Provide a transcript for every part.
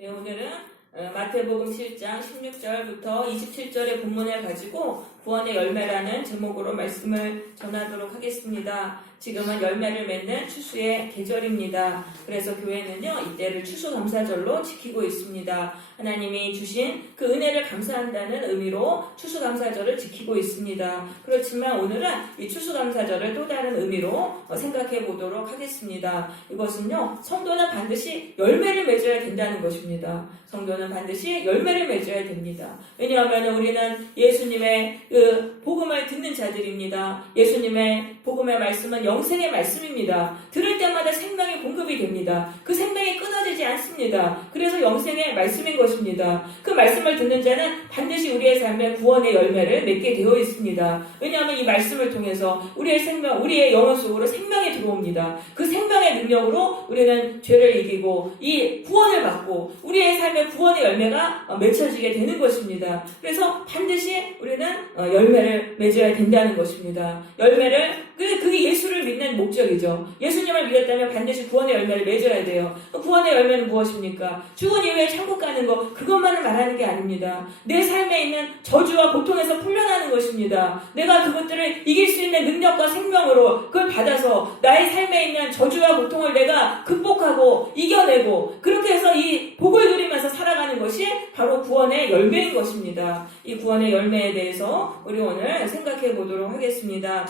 네, 오늘은 마태복음 7장 16절부터 27절의 본문을 가지고 구원의 열매라는 제목으로 말씀을 전하도록 하겠습니다. 지금은 열매를 맺는 추수의 계절입니다. 그래서 교회는요, 이때를 추수감사절로 지키고 있습니다. 하나님이 주신 그 은혜를 감사한다는 의미로 추수감사절을 지키고 있습니다. 그렇지만 오늘은 이 추수감사절을 또 다른 의미로 생각해 보도록 하겠습니다. 이것은요, 성도는 반드시 열매를 맺어야 된다는 것입니다. 성도는 반드시 열매를 맺어야 됩니다. 왜냐하면 우리는 예수님의 그 복음을 듣는 자들입니다. 예수님의 복음의 말씀은 영생의 말씀입니다. 들을 때마다 생명이 공급이 됩니다. 그 생명이 끊어지지 않습니다. 그래서 영생의 말씀인 것입니다. 그 말씀을 듣는 자는 반드시 우리의 삶에 구원의 열매를 맺게 되어 있습니다. 왜냐하면 이 말씀을 통해서 우리의 생명, 우리의 영혼 속으로 생명이 들어옵니다. 그 생명의 능력으로 우리는 죄를 이기고 이 구원을 받고 우리의 삶에 구원의 열매가 맺혀지게 되는 것입니다. 그래서 반드시 우리는 열매를 맺어야 된다는 것입니다. 그게 예수를 믿는 목적이죠. 예수님을 믿었다면 반드시 구원의 열매를 맺어야 돼요. 구원의 열매는 무엇입니까? 죽은 이후에 천국 가는 거, 그것만을 말하는 게 아닙니다. 내 삶에 있는 저주와 고통에서 풀려나는 것입니다. 내가 그것들을 이길 수 있는 능력과 생명으로 그걸 받아서 나의 삶에 있는 저주와 고통을 내가 극복하고 이겨내고 그렇게 해서 이 복을 누리면서 살아가는 것이 바로 구원의 열매인 것입니다. 이 구원의 열매에 대해서 우리 오늘 생각해 보도록 하겠습니다.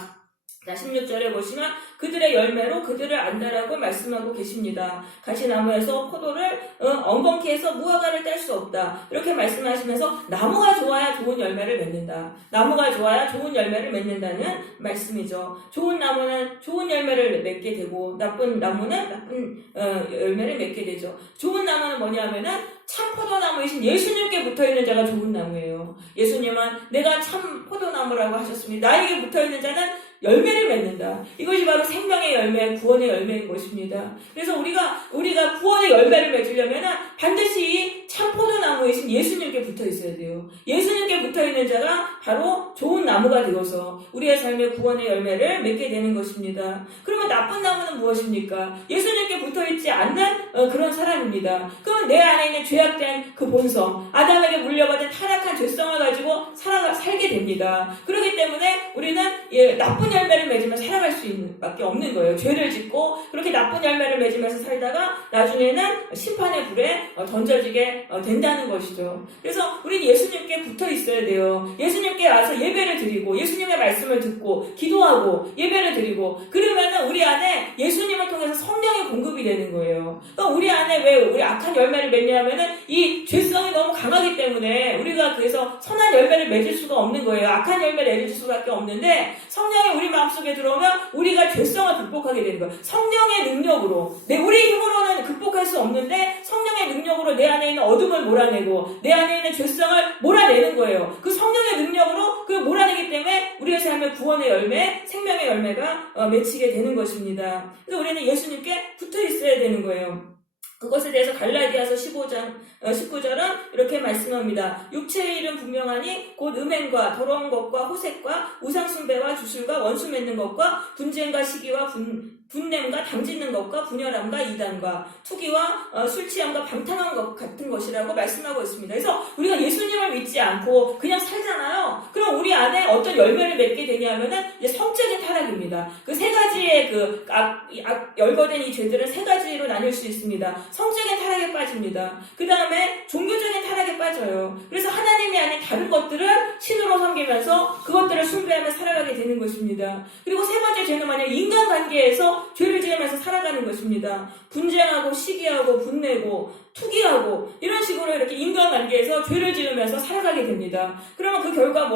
자, 16절에 보시면 그들의 열매로 그들을 안다라고 말씀하고 계십니다. 가시나무에서 포도를 엉겅퀴 해서 무화과를 딸 수 없다. 이렇게 말씀하시면서 나무가 좋아야 좋은 열매를 맺는다. 나무가 좋아야 좋은 열매를 맺는다는 말씀이죠. 좋은 나무는 좋은 열매를 맺게 되고 나쁜 나무는 나쁜 열매를 맺게 되죠. 좋은 나무는 뭐냐면은 참 포도나무이신 예수님께 붙어있는 자가 좋은 나무예요. 예수님은 내가 참 포도나무라고 하셨습니다. 나에게 붙어있는 자는 열매를 맺는다. 이것이 바로 생명의 열매, 구원의 열매인 것입니다. 그래서 우리가 구원의 열매를 맺으려면 반드시 참 포도나무이신 예수님께 붙어 있어야 돼요. 예수님께 붙어 있는 자가 바로 좋은 나무가 되어서 우리의 삶의 구원의 열매를 맺게 되는 것입니다. 그러면 나쁜 나무는 무엇입니까? 예수님께 붙어 있지 않는 그런 사람입니다. 그러면 내 안에 있는 죄악된 그 본성, 아담에게 물려받은 타락한 죄성을 가지고 살게 됩니다. 그렇기 때문에 우리는 나쁜 열매를 맺으며 살아갈 수 있는 밖에 없는 거예요. 죄를 짓고 그렇게 나쁜 열매를 맺으면서 살다가 나중에는 심판의 불에 던져지게 된다는 것이죠. 그래서 우리는 예수님께 붙어 있어야 돼요. 예수님께 와서 예배를 드리고 예수님의 말씀을 듣고 기도하고 예배를 드리고 그러면은 우리 안에 예수님을 통해서 성령의 공급이 되는 거예요. 그러니까 우리 안에 왜 우리 악한 열매를 맺냐면은 이 죄성이 너무 강하기 때문에 우리가 그래서 선한 열매를 맺을 수가 없는 거예요. 악한 열매를 맺을 수밖에 없는데 성령이 우리 마음속에 들어오면 우리가 죄성을 극복하게 되는 거예요. 성령의 능력으로 우리 힘으로는 극복할 수 없는데 성령의 능력으로 내 안에 있는 어둠을 몰아내고 내 안에 있는 죄성을 몰아내는 거예요. 그 성령의 능력으로 그 몰아내기 때문에 우리의 삶의 구원의 열매, 생명의 열매가 맺히게 되는 것입니다. 그래서 우리는 예수님께 붙어 있어야 되는 거예요. 그것에 대해서 갈라디아서 15장 19절은 이렇게 말씀합니다. 육체의 일은 분명하니 곧 음행과 더러운 것과 호색과 우상숭배와 주술과 원수 맺는 것과 분쟁과 시기와 분냄과 당짓는 것과 분열함과 이단과 투기와 술취함과 방탕한 것 같은 것이라고 말씀하고 있습니다. 그래서 우리가 예수님을 믿지 않고 그냥 살잖아요. 그럼 우리 안에 어떤 열매를 맺게 되냐면은 이제 성적인 타락입니다. 그 세 가지의 열거된 이 죄들은 세 가지로 나뉠 수 있습니다. 성적인 타락에 빠집니다. 그 다음에 종교적인 타락에 빠져요. 그래서 하나님이 아닌 다른 것들을 신으로 섬기면서 그것들을 숭배하며 살아가게 되는 것입니다. 그리고 세 번째 죄는 만약 인간관계에서 죄를 지으면서 살아가는 것입니다. 분쟁하고 시기하고 분내고 투기하고 이런 식으로 이렇게 인간관계에서 죄를 지으면서 살아가게 됩니다. 그러면 그 결과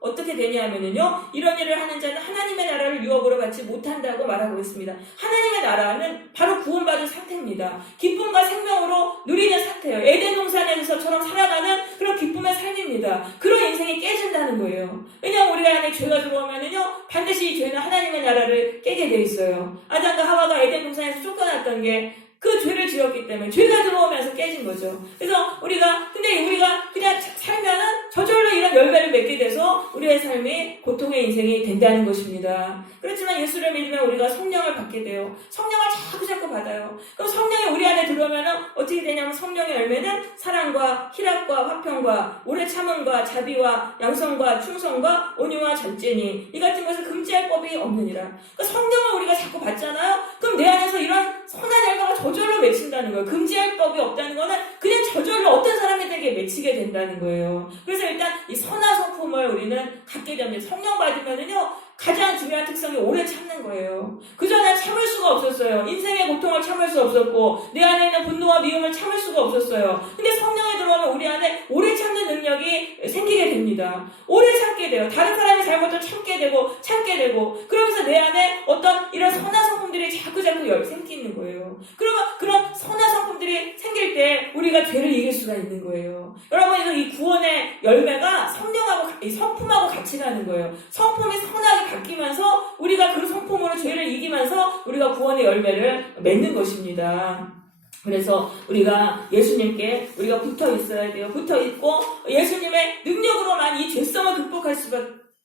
어떻게 되냐면요, 이런 일을 하는 자는 하나님의 나라를 유업으로 받지 못한다고 말하고 있습니다. 하나님의 나라는 바로 구원받은 상태입니다. 기쁨과 생명으로 누리는 상태예요. 에덴 동산에서처럼 살아가는 그런 기쁨의 삶입니다. 그런 인생이 깨진다는 거예요. 왜냐하면 우리 안에 죄가 들어오면은요, 반드시 이 죄는 하나님의 나라를 깨게 돼 있어요. 아담과 하와가 에덴 동산에서 쫓겨났던 게 그 죄를 지었기 때문에 죄가 들어오면서 깨진 거죠. 그래서 우리가 그냥 살면은 저절로 이런 열매를 맺게 돼서 우리의 삶이 고통의 인생이 된다는 것입니다. 그렇지만 예수를 믿으면 우리가 성령을 받게 돼요. 성령을 자꾸 받아요. 그럼 성령이 우리 안에 들어오면 어떻게 되냐면 성령의 열매는 사랑과 희락과 화평과 오래 참음과 자비와 양성과 충성과 온유와 전제니 이 같은 것을 금지할 법이 없느니라. 그러니까 성령을 우리가 자꾸 받잖아요. 그럼 내 안에서 이런 선한 열매가 저절로 맺힌다는 거예요. 금지할 법이 없다는 거는 그냥 저절로 어떤 사람에게 맺히게 된다는 거예요. 그래서 일단 이 선한 성품을 우리는 갖게 됩니다. 성령 받으면은요, 가장 중요한 특성이 오래 참는 거예요. 그전엔 참을 수가 없었어요. 인생의 고통을 참을 수 없었고 내 안에 있는 분노와 미움을 참을 수가 없었어요. 근데 성령이 들어오면 우리 안에 오래 참는 능력이 생기게 됩니다. 오래 참게 돼요. 다른 사람의 잘못을 참게 되고 그러면서 내 안에 어떤 이런 선한 성품들이 자꾸 생기는 거예요. 그러면 그런 선한 성품들이 생길 때 우리가 죄를 이길 수가 있는 거예요. 여러분, 이 구원의 열매가 성령하고 이 성품하고 같이 가는 거예요. 성품이 선하게 바뀌면서 우리가 그 성품으로 죄를 이기면서 우리가 구원의 열매를 맺는 것입니다. 그래서 우리가 예수님께 우리가 붙어 있어야 돼요. 붙어 있고 예수님의 능력으로만 이 죄성을 극복할 수가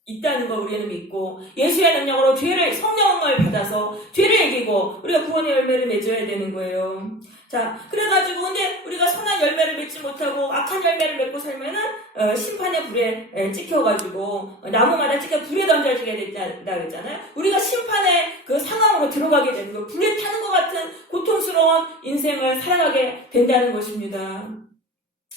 있다는 걸 우리는 믿고 예수의 능력으로 성령을 받아서 죄를 이기고 우리가 구원의 열매를 맺어야 되는 거예요. 자, 그래가지고 근데 우리가 선한 열매를 맺지 못하고 악한 열매를 맺고 살면은 심판의 불에 찍혀가지고 나무마다 찍혀 불에 던져지게 된다 그랬잖아요. 우리가 심판의 그 상황으로 들어가게 되는 거예요. 불에 타는 것 같은 고통스러운 인생을 살아가게 된다는 것입니다.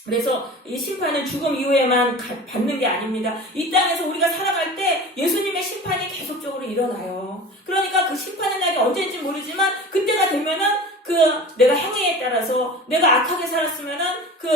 그래서 이 심판은 죽음 이후에만 받는 게 아닙니다. 이 땅에서 우리가 살아갈 때 예수님의 심판이 계속적으로 일어나요. 그러니까 그 심판의 날이 언제인지 모르지만 그때가 되면은 내가 행위에 따라서 내가 악하게 살았으면은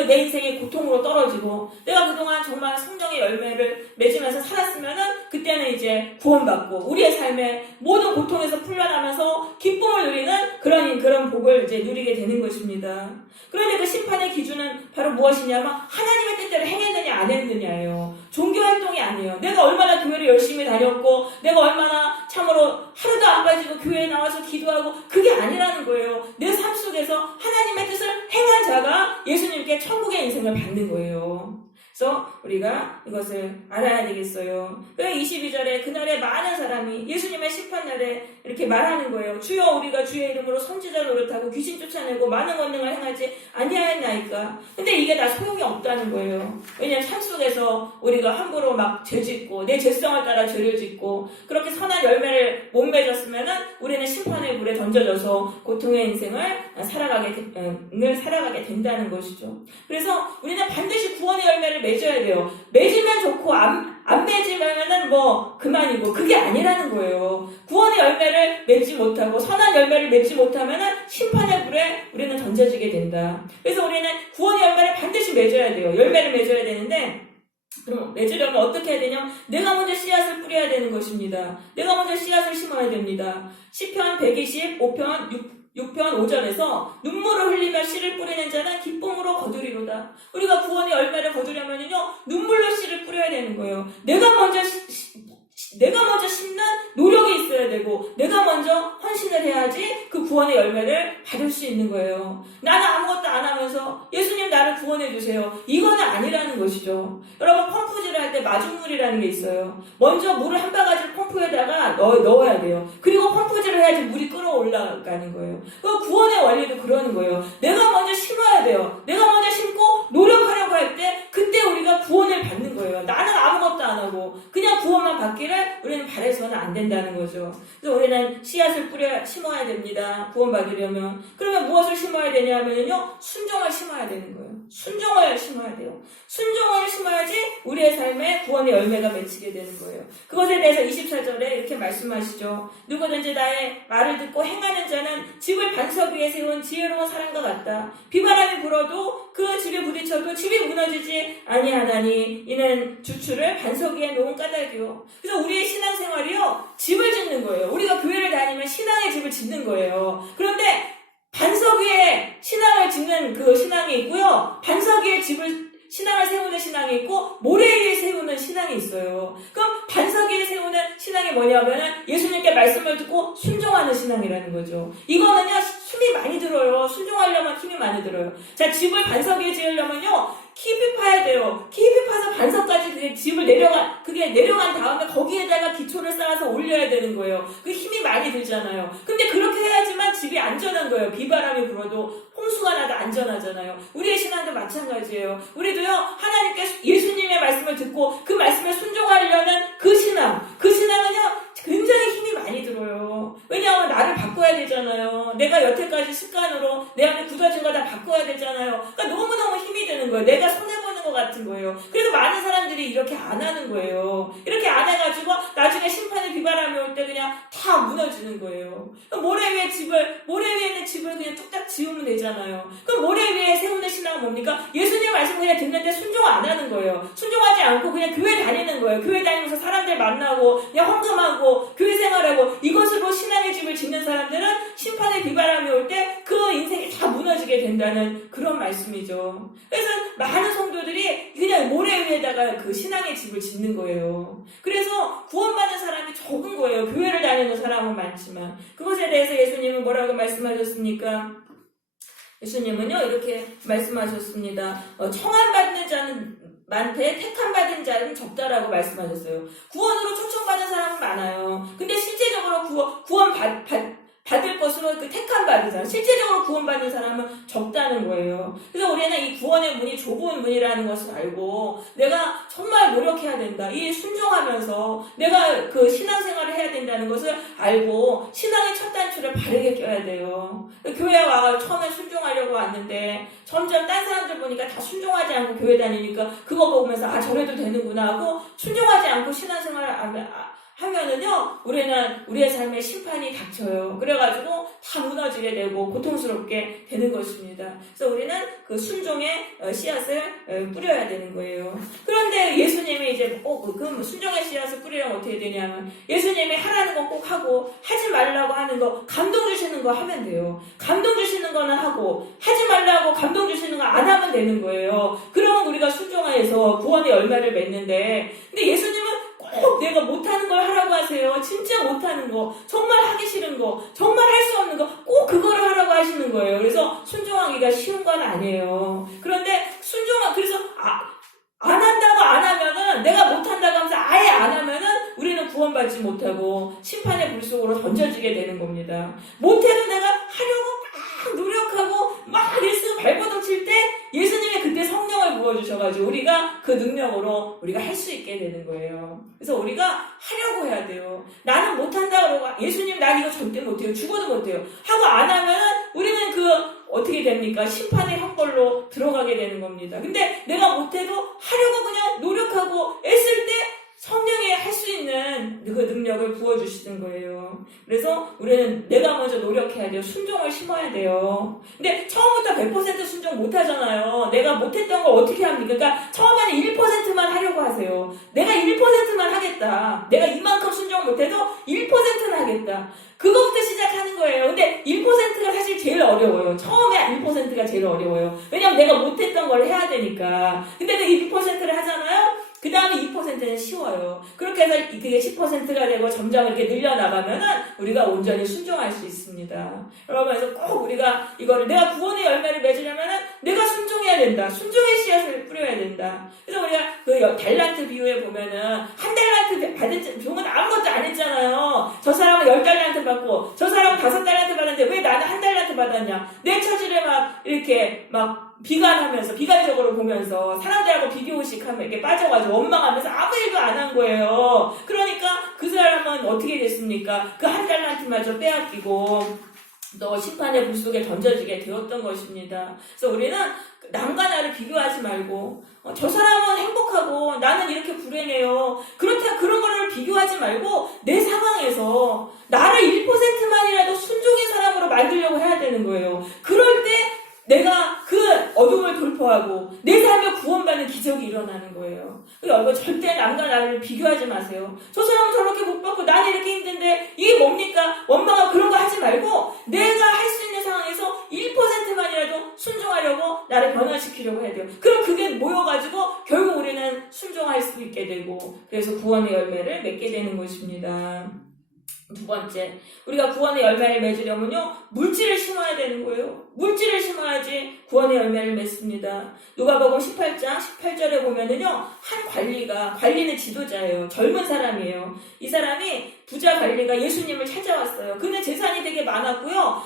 내 인생의 고통으로 떨어지고 내가 그동안 정말 성령의 열매를 맺으면서 살았으면은 그때는 이제 구원받고 우리의 삶의 모든 고통에서 풀려나면서 기쁨을 누리는 그런 복을 이제 누리게 되는 것입니다. 그런데 그 심판의 기준은 바로 무엇이냐면 하나님의 뜻대로 행했느냐 안 했느냐예요. 종교활동이 아니에요. 내가 얼마나 교회를 열심히 다녔고 내가 얼마나 참으로 하루도 안 빠지고 교회에 나와서 기도하고 그게 아니라는 거예요. 내 삶 속에서 하나님의 뜻을 행한 자가 예수님께 천국의 인생을 받는 거예요. 그래서 우리가 이것을 알아야 되겠어요. 22절에 그날에 많은 사람이 예수님의 심판날에 이렇게 말하는 거예요. 주여 우리가 주의 이름으로 선지자 노릇하고 귀신 쫓아내고 많은 권능을 행하지 아니하였나이까. 근데 이게 다 소용이 없다는 거예요. 왜냐하면 삶 속에서 우리가 함부로 막 죄짓고 내 죄성을 따라 죄를 짓고 그렇게 선한 열매를 못 맺었으면은 우리는 심판의 불에 던져져서 고통의 인생을 살아가게 된다는 것이죠. 그래서 우리는 반드시 구원의 열매를 맺어야 돼요. 맺으면 좋고 안 맺으면은 그만이고 그게 아니라는 거예요. 구원의 열매를 맺지 못하고 선한 열매를 맺지 못하면은 심판의 불에 우리는 던져지게 된다. 그래서 우리는 구원의 열매를 반드시 맺어야 돼요. 열매를 맺어야 되는데 그럼 맺으려면 어떻게 해야 되냐? 내가 먼저 씨앗을 뿌려야 되는 것입니다. 내가 먼저 씨앗을 심어야 됩니다. 시편 125편 6편 5절에서 눈물을 흘리며 씨를 뿌리는 자는 기쁨으로 거두리로다. 우리가 구원의 열매를 거두려면요 눈물로 씨를 뿌려야 되는 거예요. 내가 먼저 심는 노력이 있어야 되고 내가 먼저 헌신을 해야지 그 구원의 열매를 받을 수 있는 거예요. 나는 아무것도 안 하면서 예수님 나를 구원해 주세요. 이거는 아니라는 것이죠. 여러분 펌프질을 할 때 마중물이라는 게 있어요. 먼저 물을 한 바가지를 펌프에다가 넣어야 돼요. 그리고 펌프질을 해야지 물이 끌어올라가는 거예요. 그 구원의 원리도 그러는 거예요. 내가 먼저 심어야 돼요. 내가 먼저 심고 노력하려고 할 때 그때 우리가 구원을 받는 거예요. 나는 아무것도 안 하고 그냥 구원만 받기를 우리는 바라서는 안 된다는 거죠. 그래서 우리는 씨앗을 심어야 됩니다. 구원받으려면. 그러면 무엇을 심어야 되냐면요 순종을 심어야 되는 거예요. 순종을 심어야 돼요. 순종을 심어야지 우리의 삶에 구원의 열매가 맺히게 되는 거예요. 그것에 대해서 24절에 이렇게 말씀하시죠. 누구든지 나의 말을 듣고 행하는 자는 집을 반석 위에 세운 지혜로운 사람과 같다. 비바람이 불어도 그 집에 부딪혀도 집이 무너지지 아니하나니 이는 주추를 반석 위에 놓은 까닭이요. 그래서 우리의 신앙생활이요 집을 짓는 거예요. 우리가 교회를 다니면 신앙의 집을 짓는 거예요. 그런데 반석 위에 신앙을 짓는 그 신앙이 있고요. 반석 위에 신앙을 세우는 신앙이 있고 모래 위에 세우는 신앙이 있어요. 그럼 반석 위에 세우는 신앙이 뭐냐면은 예수님께 말씀을 듣고 순종하는 신앙이라는 거죠. 이거는요 힘이 많이 들어요. 순종하려면 힘이 많이 들어요. 자, 집을 반석 위에 지으려면요 깊이 파야 돼요. 깊이 파서 반석까지 그게 내려간 다음에 거기에다가 기초를 쌓아서 올려야 되는 거예요. 그 힘이 많이 들잖아요. 근데 그렇게 해야지만 집이 안전한 거예요. 비바람이 불어도 홍수가 나도 안전하잖아요. 우리의 신앙도 마찬가지예요. 우리도요, 하나님께 예수님의 말씀을 듣고 그 말씀에 순종하려는 그 신앙은요, 굉장히 힘이 많이 들어요. 왜냐하면 나를 바꿔야 되잖아요. 내가 여태까지 습관으로 내 안에 굳어진 거 다 바꿔야 되잖아요. 그러니까 너무너무 힘이 드는 거예요. 내가 손해보는 것 같은 거예요. 그래서 많은 사람들이 이렇게 안 하는 거예요. 이렇게 안 해가지고 나중에 심판의 비바람이 올 때 그냥 다 무너지는 거예요. 모래 위에 있는 집을 그냥 뚝딱 지으면 되잖아요. 그럼 모래 위에 세우는 신앙은 뭡니까? 예수님 말씀 그냥 듣는데 순종 안 하는 거예요. 순종하지 않고 그냥 교회 다니는 거예요. 교회 다니면서 사람들 만나고 그냥 헌금하고 교회 생활하고 이것으로 신앙의 집을 짓는 사람들은 심판의 비바람이 올 때 그 인생이 다 무너지게 된다는 그런 말씀이죠. 그래서 많은 성도들이 그냥 모래 위에다가 그 신앙의 집을 짓는 거예요. 그래서 구원받는 사람이 적은 거예요. 교회를 다니는 사람은 많지만. 그것에 대해서 예수님은 뭐라고 말씀하셨습니까? 예수님은요, 이렇게 말씀하셨습니다. 청함받는 자는 많되 택함받은 자는 적다라고 말씀하셨어요. 구원으로 초청받은 사람은 많아요. 근데 실제적으로 받을 것으로 그 택함받은 사람, 실제적으로 구원받는 사람은 적다는 거예요. 그래서 우리는 이 구원의 문이 좁은 문이라는 것을 알고 내가 정말 노력해야 된다. 이 순종하면서 내가 그 신앙생활을 해야 된다는 것을 알고 신앙의 첫 단추를 바르게 껴야 돼요. 교회에 와서 처음에 순종하려고 왔는데 점점 딴 사람들 보니까 다 순종하지 않고 교회 다니니까 그거 보면서 저래도 되는구나 하고 순종하지 않고 신앙생활을 하면은요, 우리의 삶에 심판이 닥쳐요. 그래가지고 다 무너지게 되고 고통스럽게 되는 것입니다. 그래서 우리는 그 순종의 씨앗을 뿌려야 되는 거예요. 그런데 예수님이 이제 그 순종의 씨앗을 뿌리려면 어떻게 되냐면 예수님이 하라는 건 꼭 하고 하지 말라고 하는 거, 감동 주시는 거 하면 돼요. 감동 주시는 거는 하고 하지 말라고 감동 주시는 거 안 하면 되는 거예요. 그러면 우리가 순종하여서 구원의 열매를 맺는데, 근데 예수님은 꼭 내가 못하는 걸 하라고 하세요. 진짜 못하는 거, 정말 하기 싫은 거, 정말 할 수 없는 거, 꼭 그거를 하라고 하시는 거예요. 그래서 순종하기가 쉬운 건 아니에요. 그런데 그래서 안 한다고 안 하면은, 내가 못한다고 하면서 아예 안 하면은 우리는 구원받지 못하고 심판의 불 속으로 던져지게 되는 겁니다. 못해도 내가 하려고 막 노력하고 막 일승 발버둥칠 때 예수님이 그때 성령을 부어주셔가지고 우리가 그 능력으로 우리가 할 수 있게 되는 거예요. 그래서 우리가 하려고 해야 돼요. 나는 못한다고 그러고 예수님 난 이거 절대 못해요. 죽어도 못해요. 하고 안 하면 우리는 어떻게 됩니까? 심판의 형벌로 들어가게 되는 겁니다. 근데 내가 못해도 하려고 그냥 노력하고 애쓸 때 성령이 할 수 있는 그 능력을 부어주시는 거예요. 그래서 우리는 내가 먼저 노력해야 돼요. 순종을 심어야 돼요. 근데 처음부터 100% 순종 못 하잖아요. 내가 못했던 걸 어떻게 합니까? 그러니까 처음에는 1%만 하려고 하세요. 내가 1%만 하겠다. 내가 이만큼 순종 못해도 1%는 하겠다. 그거부터 시작하는 거예요. 근데 1%가 사실 제일 어려워요. 처음에 1%가 제일 어려워요. 왜냐면 내가 못했던 걸 해야 되니까. 근데 그 1%를 하잖아요. 그 다음에 2%는 쉬워요. 그렇게 해서 그게 10%가 되고 점점 이렇게 늘려나가면은 우리가 온전히 순종할 수 있습니다. 여러분, 그래서 꼭 우리가 이거를 내가 구원의 열매를 맺으려면은 내가 순종해야 된다. 순종의 씨앗을 뿌려야 된다. 그래서 우리가 그 달란트 비유에 보면은 한 달란트 받은 종은 아무것도 안 했잖아요. 저 사람은 10달란트 받고 저 사람은 5달란트 받았는데 왜 나는 한 달란트 받았냐. 내 처지를 이렇게 비관적으로 보면서 사람들하고 비교의식하면 이렇게 빠져가지고 원망하면서 아무 일도 안 한 거예요. 그러니까 그 사람은 어떻게 됐습니까? 그 한 달란트마저 빼앗기고 또 심판의 불 속에 던져지게 되었던 것입니다. 그래서 우리는 남과 나를 비교하지 말고 저 사람은 행복하고 나는 이렇게 불행해요. 그런 거를 비교하지 말고 내 상황에서 나를 1%만이라도 순종의 사람으로 만들려고 해야 되는 거예요. 그럴 때 내가 그 어둠을 돌파하고 내 삶에 구원받는 기적이 일어나는 거예요. 여러분, 절대 남과 나를 비교하지 마세요. 저 사람은 저렇게 못 받고 나는 이렇게 힘든데 이게 뭡니까? 원망하고 그런 거 하지 말고 내가 할 수 있는 상황에서 1%만이라도 순종하려고 나를 변화시키려고 해야 돼요. 그럼 그게 모여가지고 결국 우리는 순종할 수 있게 되고 그래서 구원의 열매를 맺게 되는 것입니다. 두 번째, 우리가 구원의 열매를 맺으려면요, 물질을 심어야 되는 거예요. 물질을 심어야지 구원의 열매를 맺습니다. 누가복음 18장 18절에 보면은요, 한 관리는 지도자예요. 젊은 사람이에요. 이 사람이 부자 관리가 예수님을 찾아왔어요. 근데 재산이 되게 많았고요.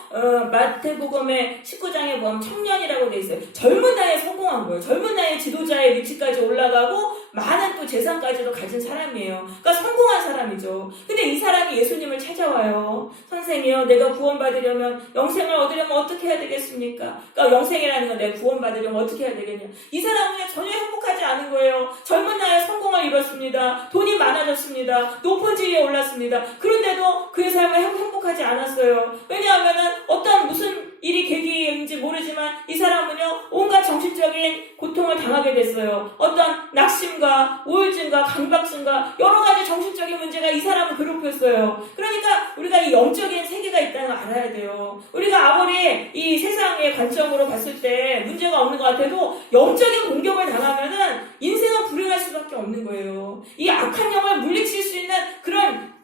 마태복음의 19장에 보면 청년이라고 돼 있어요. 젊은 나이에 성공한 거예요. 젊은 나이에 지도자의 위치까지 올라가고 많은 또 재산까지도 가진 사람이에요. 그러니까 성공한 사람이죠. 근데 이 사람이 예수님을 찾아와요. 선생이요, 내가 구원받으려면, 영생을 얻으려면 어떻게 해야 되겠습니까? 그러니까 영생이라는 건 내가 구원받으려면 어떻게 해야 되겠냐. 이 사람은 전혀 행복하지 않은 거예요. 젊은 나이에 성공을 이뤘습니다. 돈이 많아졌습니다. 높은 지위에 올랐습니다. 그런데도 그의 삶은 행복하지 않았어요. 왜냐하면은 어떤 무슨 일이 계기인지 모르지만 이 사람은요, 온갖 정신적인 고통을 당하게 됐어요. 어떤 낙심과 우울증과 강박증과 여러 가지 정신적인 문제가 이 사람을 괴롭혔어요. 그러니까 우리가 이 영적인 세계가 있다는 걸 알아야 돼요. 우리가 아무리 이 세상의 관점으로 봤을 때 문제가 없는 것 같아도 영적인 공격을 당하면은 인생은 불행할 수밖에 없는 거예요. 이 악한 영을 물리칠 수 있는 그런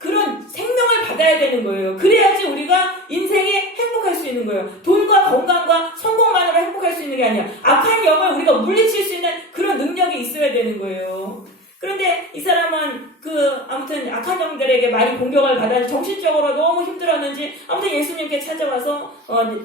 생명을 받아야 되는 거예요. 그래야지 우리가 인생에 행복할 수 있는 거예요. 돈과 건강과 성공만으로 행복할 수 있는 게 아니야. 악한 영을 우리가 물리칠 수 있는 그런 능력이 있어야 되는 거예요. 그런데 이 사람은 아무튼 악한 영들에게 많이 공격을 받아 정신적으로 너무 힘들었는지 아무튼 예수님께 찾아와서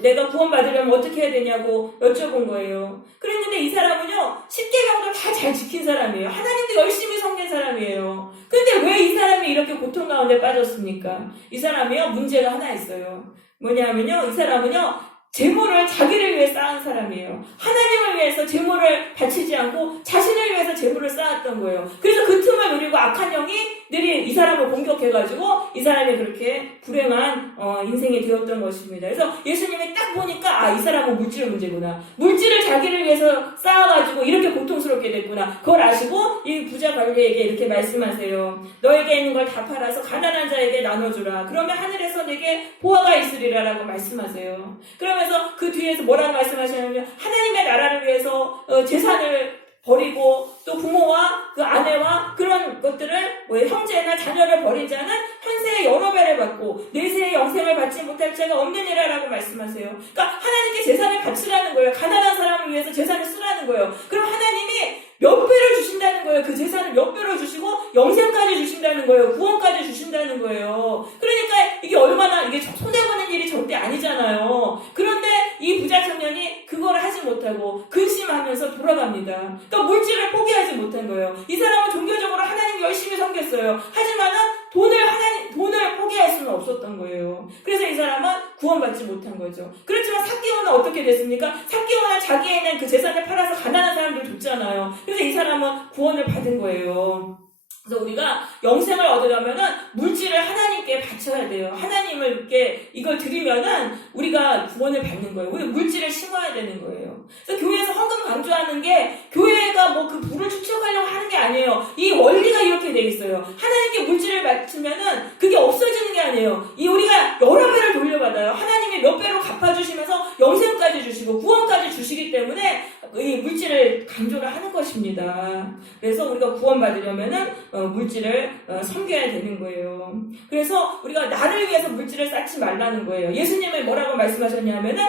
내가 구원받으려면 어떻게 해야 되냐고 여쭤본 거예요. 그랬는데 이 사람은요, 10계명도 다 잘 지킨 사람이에요. 하나님도 열심히 섬긴 사람이에요. 근데 왜 이 사람이 이렇게 고통 가운데 빠졌습니까? 이 사람이요, 문제가 하나 있어요. 뭐냐면요, 이 사람은요, 재물을 자기를 위해 쌓은 사람이에요. 하나님을 위해서 재물을 바치지 않고 자신을 위해서 재물을 쌓았던 거예요. 그래서 그 틈을 노리고 악한 영이들이 이 사람을 공격해가지고 이 사람이 그렇게 불행한 인생이 되었던 것입니다. 그래서 예수님이 딱 보니까 이 사람은 물질 문제구나. 물질을 자기를 위해서 쌓아가지고 이렇게 고통스럽게 됐구나. 그걸 아시고 이 부자 관리에게 이렇게 말씀하세요. 너에게 있는 걸 다 팔아서 가난한 자에게 나눠주라. 그러면 하늘에서 내게 보화가 있으리라 라고 말씀하세요. 그러면서 그 뒤에서 뭐라고 말씀하시냐면 하나님의 나라를 위해서 재산을 버리고 또 부모와 그 아내와 그런 것들을 형제나 자녀를 버린 자는 현세에 여러 배를 받고 내세의 영생을 받지 못할 자가 없느니라 라고 말씀하세요. 그러니까 하나님께 재산을 바치라는 거예요. 가난한 사람을 위해서 재산을 쓰라는 거예요. 그럼 하나님이 몇 배를 주신다는 거예요. 그 재산을 몇 배로 주시고 영생까지 주신다는 거예요. 구원까지 주신다는 거예요. 그러니까 이게 얼마나 이게 손해보는 일이 절대 아니잖아요. 그런데 이 부자 청년이 그걸 하지 못하고 근심하면서 돌아갑니다. 그러니까 물질을 포기하지 못한 거예요. 이 사람은 종교적으로 하나님 열심히 섬겼어요. 하지만은 돈을 포기할 수는 없었던 거예요. 그래서 이 사람은 구원받지 못한 거죠. 그렇지만 삭개오는 어떻게 됐습니까? 삭개오는 자기에 있는 그 재산을 팔아서 가난한 사람들 줬잖아요. 그래서 이 사람은 구원을 받은 거예요. 그래서 우리가 영생을 얻으려면은 물질을 하나님께 바쳐야 돼요. 하나님께 이걸 드리면은 우리가 구원을 받는 거예요. 우리 물질을 심어야 되는 거예요. 그래서 교회에서 헌금 강조하는 게 교회가 뭐 그 부를 축적하려고 하는 게 아니에요. 이 원리가 이렇게 돼 있어요. 하나님께 물질을 바치면은 그게 없어지는 게 아니에요. 우리가 여러 배를 돌려받아요. 하나님이 몇 배로 갚아주시면서 영생까지 주시고 구원까지 주시기 때문에 이 물질을 강조를 하는 것입니다. 그래서 우리가 구원받으려면은 물질을 섬겨야 되는 거예요. 그래서 우리가 나를 위해서 물질을 쌓지 말라는 거예요. 예수님이 뭐라고 말씀하셨냐면은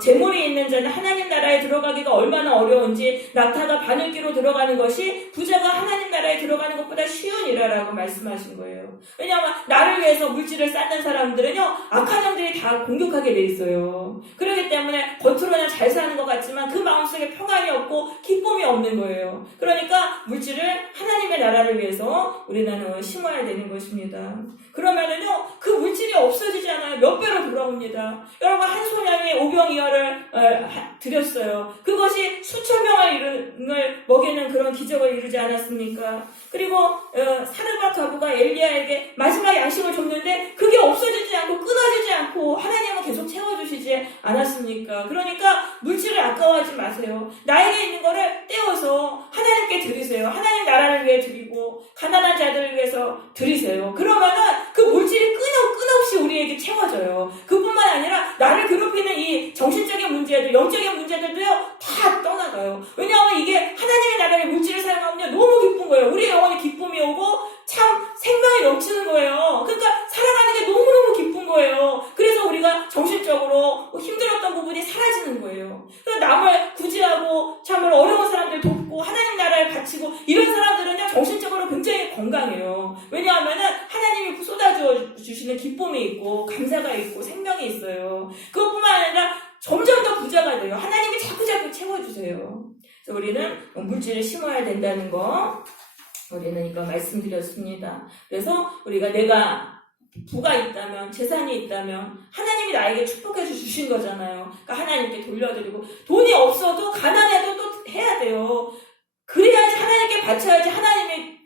재물이 있는 자는 하나님 나라에 들어가기가 얼마나 어려운지 낙타가 바늘기로 들어가는 것이 부자가 하나님 나라에 들어가는 것보다 쉬운 일이라고 말씀하신 거예요. 왜냐하면 나를 위해서 물질을 쌓는 사람들은요, 악한 영들이 다 공격하게 돼 있어요. 그렇기 때문에 겉으로는 잘 사는 것 같지만 그 마음속에 평안이 없고 기쁨이 없는 거예요. 그러니까 물질을 하나님의 나라를 위해서 우리는 심어야 되는 것입니다. 그러면은요, 그 물질이 없어지지 않아요. 몇 배로 돌아옵니다. 여러분, 한 소년이 오병이어를 드렸어요. 그것이 수천 명을 먹이는 그런 기적을 이루지 않았습니까? 그리고 사르밧 과부가 엘리야에게 마지막 양식을 줬는데 그게 없어지지 않고 끊어지지 않고 하나님은 계속 채워주시지 않았습니까? 그러니까 물질을 아까워하지 마세요. 나에게 있는 거를 떼어서 하나님께 드리세요. 하나님 나라를 위해 드리고 가난한 자들을 위해서 드리세요. 그러면은 그 물질이 끊임없이 우리에게 채워져요. 그뿐만 아니라 나를 괴롭히는 이 정신적인 문제들, 영적인 문제들도요, 다 떠나가요. 왜냐하면 이게 하나님의 나라의 물질을 사용하면 너무 기쁜 거예요. 우리의 영혼에 기쁨이 오고 참 생명이 넘치는 거예요. 그러니까 살아가는 게 너무너무 기쁜 거예요. 그래서 우리가 정신적으로 힘들었던 부분이 사라지는 다치고 이런 사람들은요 정신적으로 굉장히 건강해요. 왜냐하면은 하나님이 쏟아져 주시는 기쁨이 있고 감사가 있고 생명이 있어요. 그것뿐만 아니라 점점 더 부자가 돼요. 하나님이 자꾸자꾸 채워주세요. 그래서 우리는 물질을 심어야 된다는 거 우리는 이거 말씀드렸습니다. 그래서 우리가 내가 부가 있다면 재산이 있다면 하나님이 나에게 축복해 주신 거잖아요. 그러니까 하나님께 돌려드리고 돈이 없어도 가난해도 또 해야 돼요. 그래야지 하나님께 바쳐야지 하나님이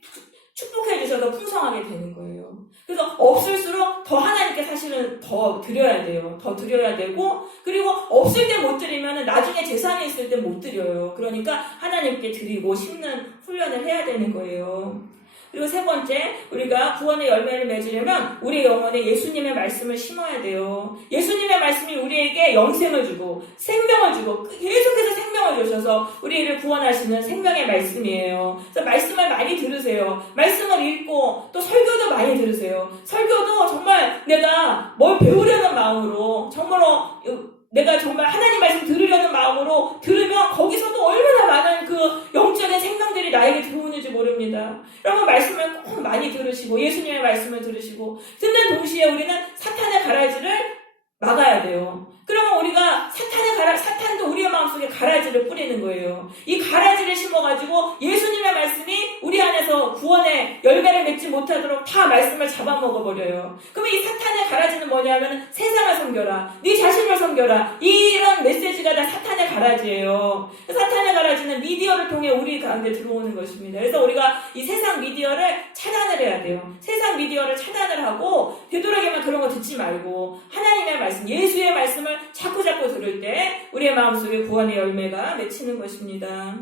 축복해 주셔서 풍성하게 되는 거예요. 그래서 없을수록 더 하나님께 사실은 더 드려야 돼요. 더 드려야 되고 그리고 없을 때 못 드리면 나중에 재산이 있을 때 못 드려요. 그러니까 하나님께 드리고 심는 훈련을 해야 되는 거예요. 그리고 세 번째, 우리가 구원의 열매를 맺으려면 우리 영혼에 예수님의 말씀을 심어야 돼요. 예수님의 말씀이 우리에게 영생을 주고 생명을 주고 계속해서 생명을 주셔서 우리를 구원하시는 생명의 말씀이에요. 그래서 말씀을 많이 들으세요. 말씀을 읽고 또 설교도 많이 들으세요. 설교도 정말 내가 뭘 배우려는 마음으로 정말로 내가 정말 하나님 말씀 들으려는 마음으로 들으면 거기서도 얼마나 많은 그 영적인 생명들이 나에게 들어오는지 모릅니다. 여러분 말씀을 꼭 많이 들으시고 예수님의 말씀을 들으시고 듣는 동시에 우리는 사탄의 가라지를 막아야 돼요. 그러면 우리가 사탄도 우리의 마음속에 가라지를 뿌리는 거예요. 이 가라지를 심어가지고 예수님의 말씀이 우리 안에서 구원의 열매를 맺지 못하도록 다 말씀을 잡아먹어버려요. 그러면 이 사탄의 가라지는 뭐냐면 세상을 섬겨라, 네 자신을 섬겨라, 이런 메시지가 다 사탄의 가라지예요. 사탄의 가라지는 미디어를 통해 우리 가운데 들어오는 것입니다. 그래서 우리가 이 세상 미디어를 차단을 해야 돼요. 세상 미디어를 차단을 하고 되도록이면 그런 거 듣지 말고 하나님의 말씀, 예수의 말씀을 자꾸 들을 때 우리의 마음속에 구원의 열매가 맺히는 것입니다.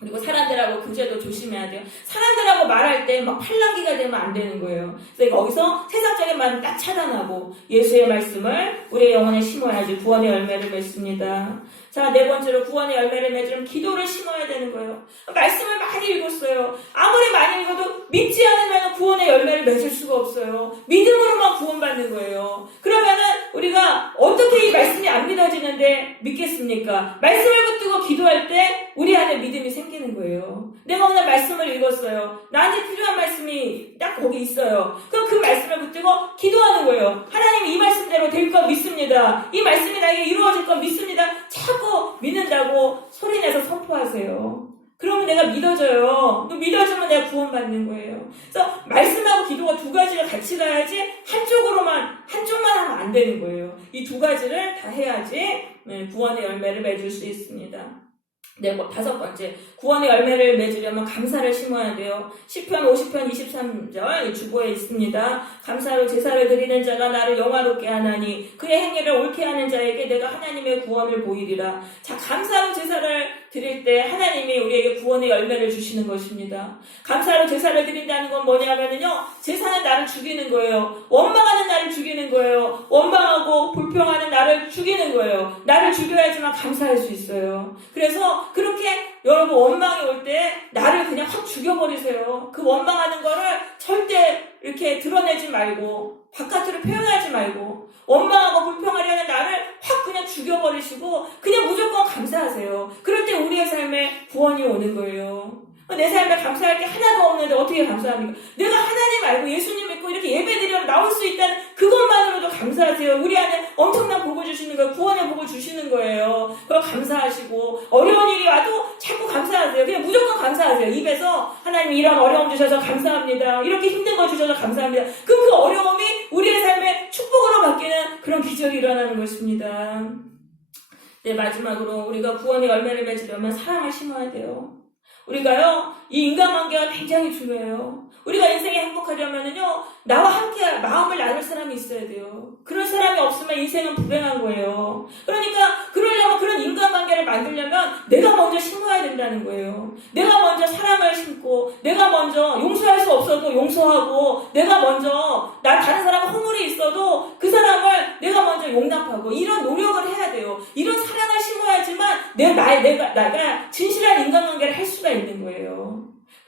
그리고 사람들하고 교제도 조심해야 돼요. 사람들하고 말할 때 막 팔랑귀가 되면 안 되는 거예요. 그래서 거기서 세상적인 말은 딱 차단하고 예수의 말씀을 우리의 영혼에 심어야지 구원의 열매를 맺습니다. 자, 네 번째로 구원의 열매를 맺으려면 기도를 심어야 되는 거예요. 말씀을 많이 읽었어요. 아무리 많이 읽어도 믿지 않으면 구원의 열매를 맺을 수가 없어요. 믿음으로만 구원받는 거예요. 그러면은 우리가 어떻게 이 말씀이 안 믿어지는데 믿겠습니까? 말씀을 붙들고 기도할 때 우리 안에 믿음이 생기는 거예요. 내가 오늘 말씀을 읽었어요. 나한테 필요한 말씀이 딱 거기 있어요. 그럼 그 말씀을 붙들고 기도하는 거예요. 하나님 이 말씀대로 될 것 믿습니다. 이 말씀이 나에게 이루어질 것 믿습니다. 자꾸 믿는다고 소리내서 선포하세요. 그러면 내가 믿어져요. 믿어지면 내가 구원받는 거예요. 그래서 말씀하고 기도가 두 가지가 같이 가야지 한쪽만 하면 안 되는 거예요. 이 두 가지를 다 해야지 구원의 열매를 맺을 수 있습니다. 네, 다섯 번째, 구원의 열매를 맺으려면 감사를 심어야 돼요. 시편 50편 23절 주보에 있습니다. 감사로 제사를 드리는 자가 나를 영화롭게 하나니 그의 행위를 옳게 하는 자에게 내가 하나님의 구원을 보이리라. 자, 감사로 제사를 드릴 때 하나님이 우리에게 구원의 열매를 주시는 것입니다. 감사로 제사를 드린다는 건 뭐냐면요, 제사는 나를 죽이는 거예요. 원망하는 나를 죽이는 거예요. 원망하고 불평하는 나를 죽이는 거예요. 나를 죽여야지만 감사할 수 있어요. 그래서 그렇게 여러분 원망이 올 때 나를 그냥 확 죽여버리세요. 그 원망하는 거를 절대 이렇게 드러내지 말고 바깥으로 표현하지 말고 원망하고 불평하려는 나를 확 그냥 죽여버리시고 그냥 무조건 감사하세요. 그럴 때 우리의 삶에 구원이 오는 거예요. 내 삶에 감사할 게 하나도 없는데 어떻게 감사합니까? 내가 하나님 알고 예수님 믿고 이렇게 예배드리러 나올 수 있다는 그것만으로도 감사하세요. 우리 안에 엄청난 복을 주시는 거예요. 구원의 복을 주시는 거예요. 그걸 감사하시고 어려운 일이 와도 자꾸 감사하세요. 그냥 무조건 감사하세요. 입에서 하나님 이런 어려움 주셔서 감사합니다. 이렇게 힘든 거 주셔서 감사합니다. 그럼 그 어려움이 우리의 삶에 축복으로 바뀌는 그런 기적이 일어나는 것입니다. 네, 마지막으로 우리가 구원의 열매를 맺으려면 사랑을 심어야 돼요. 우리가요, 이 인간관계가 굉장히 중요해요. 우리가 인생에 행복하려면요, 나와 함께 마음을 나눌 사람이 있어야 돼요. 그런 사람이 없으면 인생은 불행한 거예요. 그러니까 그러려면 그런 인간관계를 만들려면 내가 먼저 심어야 된다는 거예요. 내가 먼저 사랑을 심고 내가 먼저 용서할 수 없어도 용서하고 내가 먼저 다른 사람 허물이 있어도 그 사람을 내가 먼저 용납하고 이런 노력을 해야 돼요. 이런 사랑을 심어야지만 내가 진실한 인간관계를 할 수가 있는 거예요.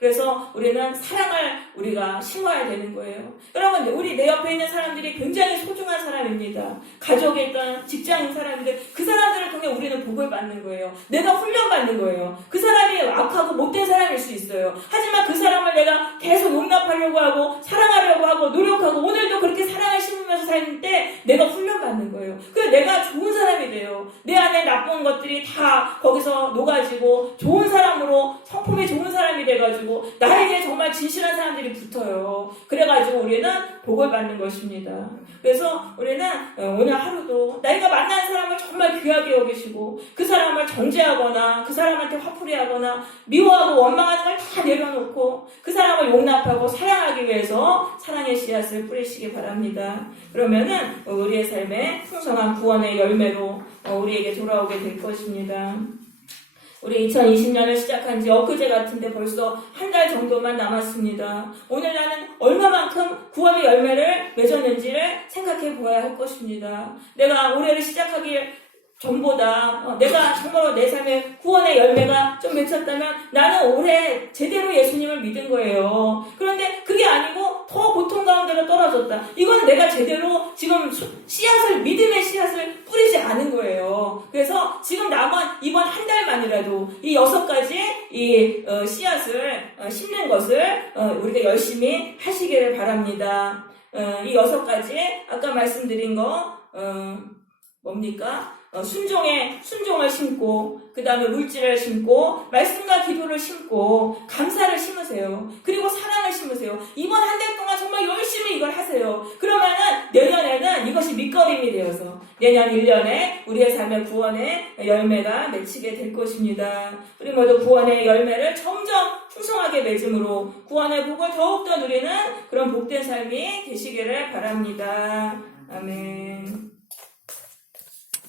그래서 우리는 사랑을 우리가 심어야 되는 거예요. 여러분, 우리 내 옆에 있는 사람들이 굉장히 소중한 사람입니다. 가족에 있던 직장인 사람인데 그 사람들을 통해 우리는 복을 받는 거예요. 내가 훈련받는 거예요. 그 사람이 악하고 못된 사람일 수 있어요. 하지만 그 사람을 내가 계속 용납하려고 하고 사랑하려고 하고 노력하고 오늘도 그렇게 사랑을 심으면서 살 때 내가 훈련받는 거예요. 그래서 내가 좋은 사람이 돼요. 내 안에 나쁜 것들이 다 거기서 녹아지고 좋은 사람으로 성품이 좋은 사람이 돼가지고 나에게 정말 진실한 사람들이 붙어요. 그래가지고 우리는 복을 받는 것입니다. 그래서 우리는 오늘 하루도 내가 만난 사람을 정말 귀하게 여기시고 그 사람을 정죄하거나 그 사람한테 화풀이하거나 미워하고 원망하는 걸 다 내려놓고 그 사람을 용납하고 사랑하기 위해서 사랑의 씨앗을 뿌리시기 바랍니다. 그러면은 우리의 삶에 풍성한 구원의 열매로 우리에게 돌아오게 될 것입니다. 우리 2020년을 시작한 지 엊그제 같은데 벌써 한 달 정도만 남았습니다. 오늘 나는 얼마만큼 구원의 열매를 맺었는지를 생각해 보아야 할 것입니다. 내가 올해를 시작하기 전보다 내가 정말로 내 삶의 구원의 열매가 좀 맺혔다면 나는 올해 제대로 예수님을 믿은 거예요. 그런데 그게 아니고 더 고통 가운데로 떨어졌다. 이건 내가 제대로 지금 믿음의 씨앗을 뿌리지 않은 거예요. 그래서 지금 남은 이번 한 달만이라도 이 6가지 씨앗을 심는 것을 우리가 열심히 하시기를 바랍니다. 이 6가지 아까 말씀드린 거 뭡니까? 순종을 심고, 그 다음에 물질을 심고, 말씀과 기도를 심고, 감사를 심으세요. 그리고 사랑을 심으세요. 이번 한 달 동안 정말 열심히 이걸 하세요. 그러면은 내년에는 이것이 밑거름이 되어서 내년 1년에 우리의 삶의 구원의 열매가 맺히게 될 것입니다. 우리 모두 구원의 열매를 점점 풍성하게 맺음으로 구원의 복을 더욱더 누리는 그런 복된 삶이 되시기를 바랍니다. 아멘.